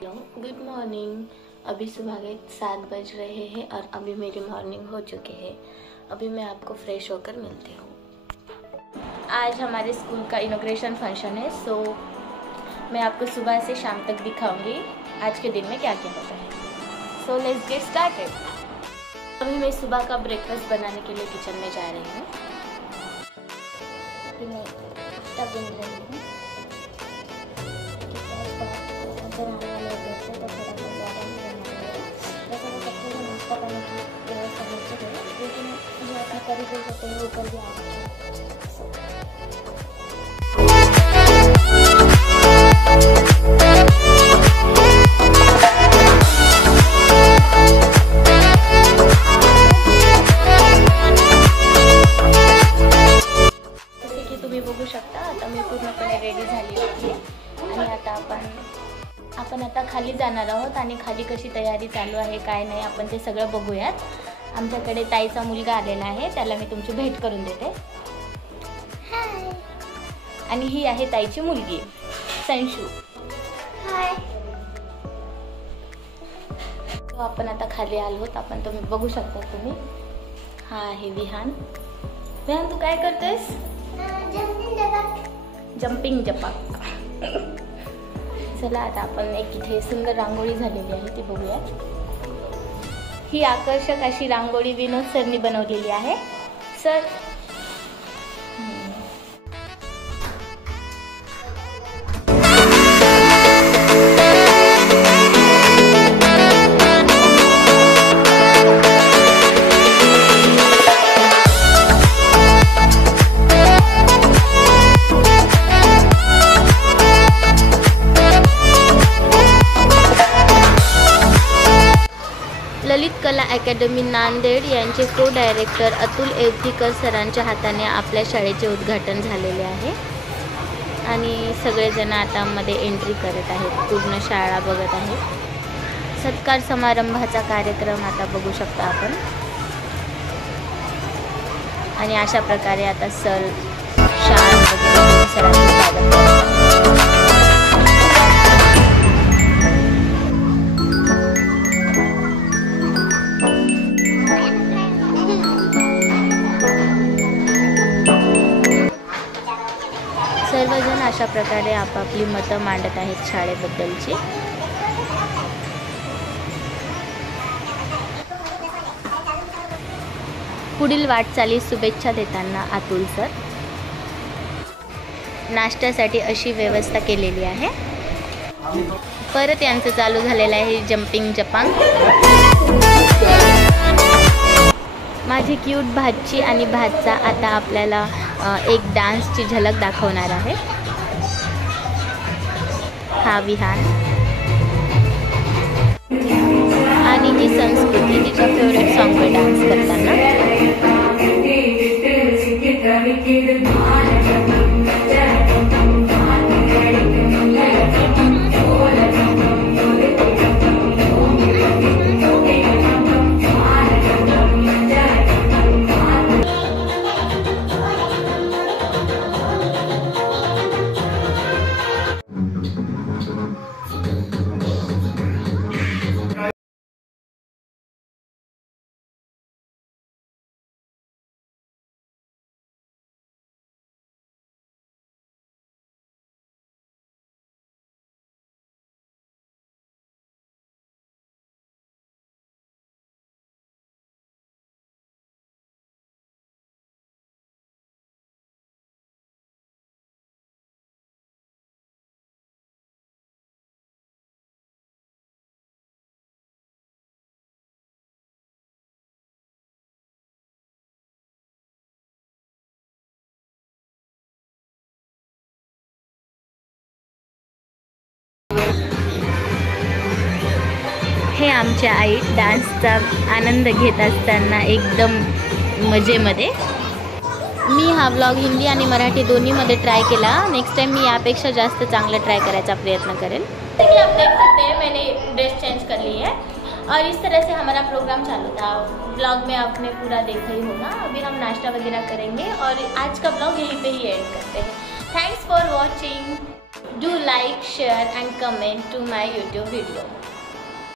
Good morning. अभी सुबह के 7 बज रहे हैं और अभी मेरी मॉर्निंग हो चुकी है। अभी मैं आपको फ्रेश होकर मिलती हूँ। आज हमारे स्कूल का इनॉग्रेशन फंक्शन है, सो मैं आपको सुबह से शाम तक दिखाऊंगी आज के दिन में क्या क्या होता है। So let's get started. अभी मैं सुबह का ब्रेकफास्ट बनाने के लिए किचन में जा रही हूँ। ऊपर भी आ जसे की तुम्ही बघू शकता, आता मी पूर्णपणे रेडी झाली होती आणि आपण आता खाली जाणार आहोत आणि खाली कशी तयारी चालू आहे काय नाही आपण ते सगळं बघूयात। आमच्याकडे ताईचा मुलगा आलेला आहे, त्याला मी तुमची भेट करून देते। हाय। आणि ही आहे ताईची मुलगी संशू। हाय। तो आपण आता खाली आलो आहोत, आपण तुम्ही बघू शकता तुम्ही। हा आहे विहान। विहान तू काय करतेस? जंपिंग जपाक। चला आता आपण एक इथे सुंदर रांगोळी झालेली आहे ती बघूया। ही आकर्षक अशी रांगोळी विनोद सरनी बनवलेली आहे। सर ललित कला अकॅडमी नांदेड यांचे को डायरेक्टर अतुल एवतीकर सरांच्या हाताने आपल्या शाळेचे उद्घाटन झालेले आहे आणि सगळेजण आता मध्ये एंट्री करत आहेत, पूर्ण शाळा बघत आहेत। सत्कार समारंभाचा कार्यक्रम आता बघू शकता आपण आणि अशा प्रकारे आता सर शाळा सरांचे स्वागत करतात। सर्वजण अशा प्रकारे आपापली मतं मांडत आहेत शाळेबद्दलची। पुढील वाटचालीस शुभेच्छा देताना अतुल सर। नाश्त्यासाठी अशी व्यवस्था केलेली आहे। परत यांचं चालू झालेलं आहे जंपिंग जपांग। माझी क्यूट भाची आणि भाचा आता आपल्याला एक डान्सची झलक दाखवणार आहे। हा विहान आणि ही संस्कृती तिच्या फेवरेट सॉन्गवर डान्स करताना। हे आमच्या आई डान्सचा आनंद घेत असताना एकदम मजेमध्ये। मी हा व्लॉग हिंदी आणि मराठी दोन्हीमध्ये ट्राई केला। नेक्स्ट टाइम मी यापेक्षा जास्त चांगला ट्राई करायचा प्रयत्न करेल। जैसे कि आप देख सकते हैं मैंने ड्रेस चेंज कर ली है और इस तरह से हमारा प्रोग्राम चालू था। व्लॉग में आपने पूरा देखा ही होगा। अभी हम नाश्ता वगैरह करेंगे और आज का व्लॉग यहीं पे ही एंड करते हैं। Thanks for watching. Do like, share and comment to my YouTube video.